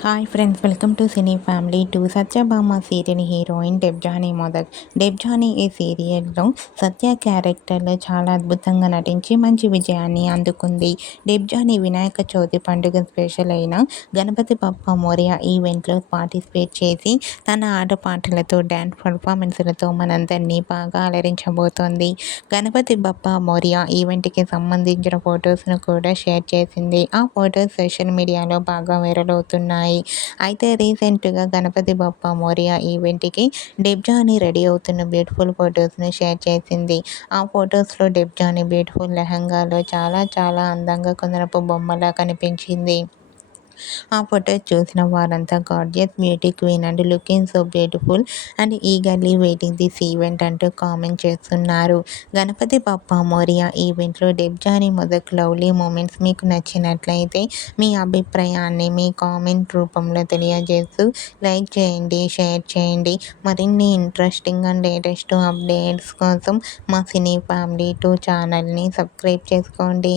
Hi friends welcome to cine family to Satyabhama serial heroine Debjani Modak Debjani ఈ సీరియల్లో సత్య క్యారెక్టర్లో చాలా అద్భుతంగా నటించి మంచి విజయాన్ని అందుకుంది. డెబ్జానీ వినాయక చవితి పండుగ స్పెషల్ అయిన గణపతి బప్ప మోరియా ఈవెంట్లో పార్టిసిపేట్ చేసి తన ఆటపాటలతో డ్యాన్స్ పర్ఫార్మెన్స్లతో మనందరినీ బాగా అలరించబోతోంది. గణపతి బప్ప మోరియా ఈవెంట్కి సంబంధించిన ఫొటోస్ను కూడా షేర్ చేసింది. ఆ ఫొటోస్ సోషల్ మీడియాలో బాగా వైరల్ అవుతున్నాయి. ఉన్నాయి. అయితే రీసెంట్గా గణపతి బప్ప మోరియా ఈవెంట్కి డెబ్జాని రెడీ అవుతున్న బ్యూటిఫుల్ ఫొటోస్ని షేర్ చేసింది. ఆ ఫొటోస్లో డెబ్జాని బ్యూటిఫుల్ లెహంగాలో చాలా చాలా అందంగా కొందరపు బొమ్మలా కనిపించింది. ఆ ఫోటో చూసిన వారంతా gorgeous beauty queen and looking so beautiful and eagerly waiting this event అంటూ కామెంట్ చేస్తున్నారు. గణపతి పప్ప మోరియా ఈవెంట్లో డెబ్జాని మొదటి లవ్లీ మూమెంట్స్ మీకు నచ్చినట్లయితే మీ అభిప్రాయాన్ని మీ కామెంట్ రూపంలో తెలియజేస్తూ లైక్ చేయండి షేర్ చేయండి. మరిన్ని ఇంట్రెస్టింగ్ అండ్ లేటెస్ట్ అప్డేట్స్ కోసం మా సినీ ఫ్యామిలీ టూ ఛానల్ని సబ్స్క్రైబ్ చేసుకోండి.